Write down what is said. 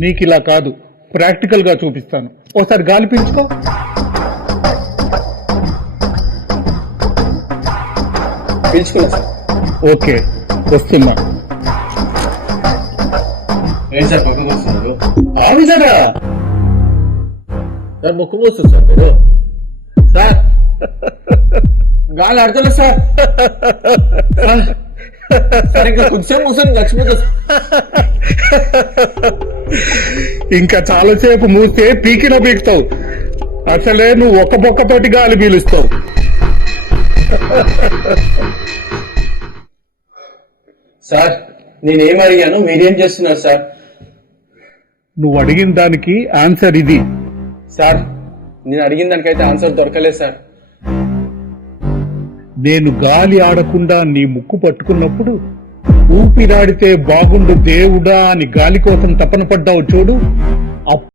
నీకు ఇలా కాదు, ప్రాక్టికల్ గా చూపిస్తాను. ఓసారి గాలి పీల్చుకో. పీల్చుకున్నా సార్. ఓకే, వస్తున్నా. ఏంటి సార్ ముక్కు మూస్తున్నారు? ఆవిజరా సార్ ముక్కు మూస్తుంది సార్ మీరు. సార్ గాలి ఆడుతున్నా సార్. సార్ ఇంకా కొంచెం మూసాను చచ్చిపోతా. ఇంకా చాలాసేపు మూస్తే పీకిన పీకుతావు. అసలే నువ్వు ఒక్క బొక్కతోటి గాలి పీలుస్తావు. సార్ నేనేం అడిగాను, మీరేం చేస్తున్నారు సార్? నువ్వు అడిగిన దానికి ఆన్సర్ ఇది. సార్ నేను అడిగిన దానికైతే ఆన్సర్ దొరకలేదు సార్. నేను గాలి ఆడకుండా నీ ముక్కు పట్టుకున్నప్పుడు ఊపిరాడితే బాగుండు దేవుడా అని గాలి కోసం తపన పడ్డావు చూడు.